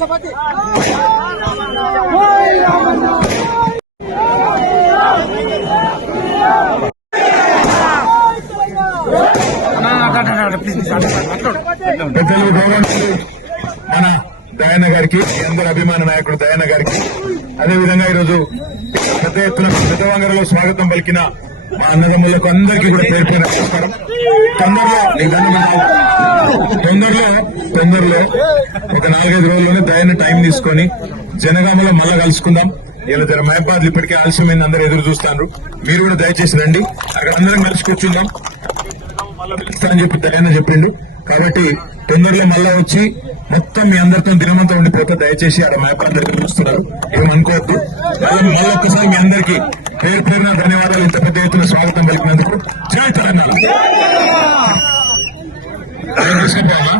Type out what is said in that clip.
మన దయాన గారికి, అందరి అభిమాన నాయకుడు దయాన గారికి, అదేవిధంగా ఈరోజు పెద్ద ఎత్తున పెద్దవంగరలో స్వాగతం పలికిన మా అన్నదమ్ములకు అందరికీ కూడా పేరు పేరు నమస్కారం. తొందరలో ఒక 4-5 రోజుల్లోనే దయాన టైం తీసుకొని జనగామలో మళ్ళా కలుసుకుందాం. ఇలా జర మహబాద్ ఇప్పటికే ఆలస్యమైంది, అందరూ ఎదురు చూస్తారు. మీరు కూడా దయచేసి రండి, అక్కడ అందరం కలిసి కూర్చుందాం. మళ్ళా పిలుస్తానని చెప్పి దయాన చెప్పిండు. కాబట్టి తొందరలో మళ్ళా వచ్చి మొత్తం మీ అందరితో దినమంతా ఉండిపోతే దయచేసి అక్కడ మహబాద్ దగ్గర చూస్తున్నారు, ఏమనుకోవద్దు. మళ్ళీ ఒక్కసారి మీ అందరికీ పేరు పేరున ధన్యవాదాలు. ఇంత పెద్ద ఎత్తున స్వాగతం పలికినందుకు జై తెలంగాణ. తీసుకుంటామా